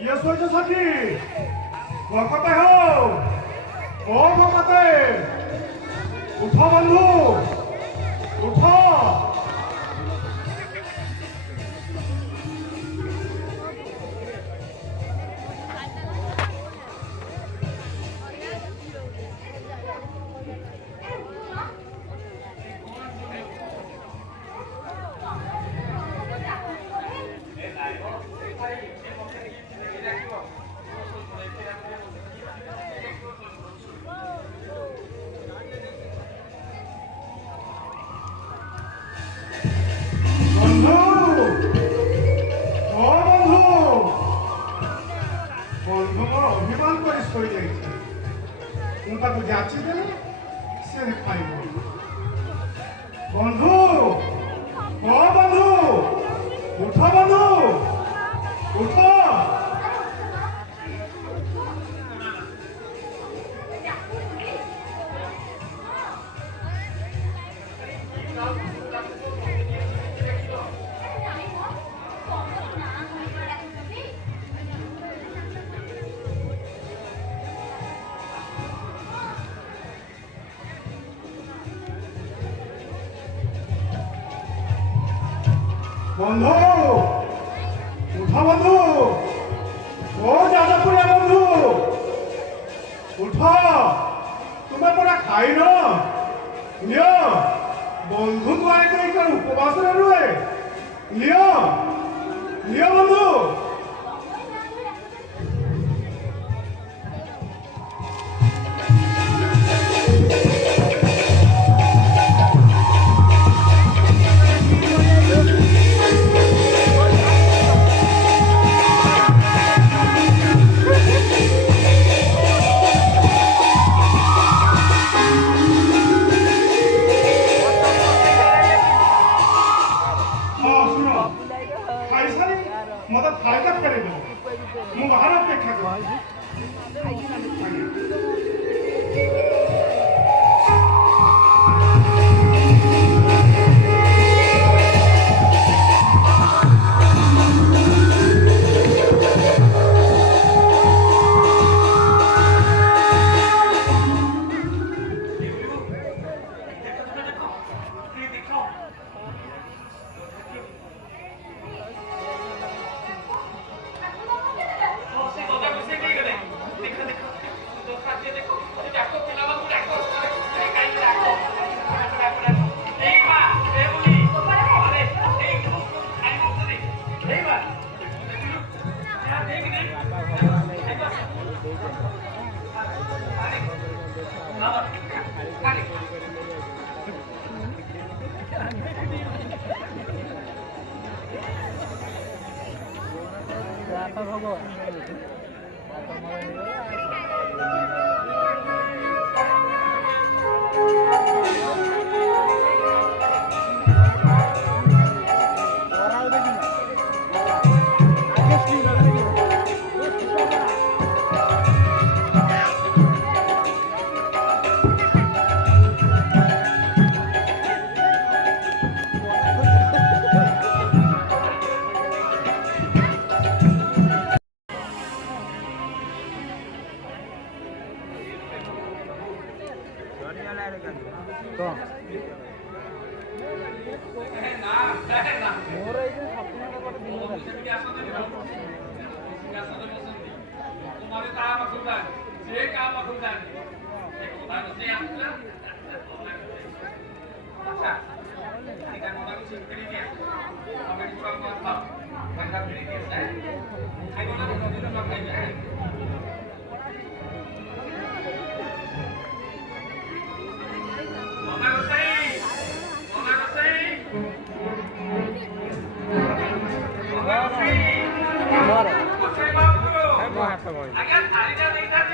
Yes, soy Saki. ভকতে হও ও ভকতে উঠ বন্ধু উঠ বন্ধু ও বন্ধু বন্ধু মোর অভিমান করে সই যাইছে ମୁଁ ତାକୁ ଯାଚି ଦେଲେ ସେ ଖାଇବ ବନ୍ଧୁ ও বন্ধু উঠ বন্ধু উঠ বন্ধু উঠা বন্ধু ও যাদবপুরিয়া বন্ধু উঠ তুমি পরা খাইন নিয় বন্ধু দুয়ারে কই কোন উপবাসরে রুহে নিয় নিয় বন্ধু मदद फायदा करेगा मुबारक देखा apa भगवान Agar hari ini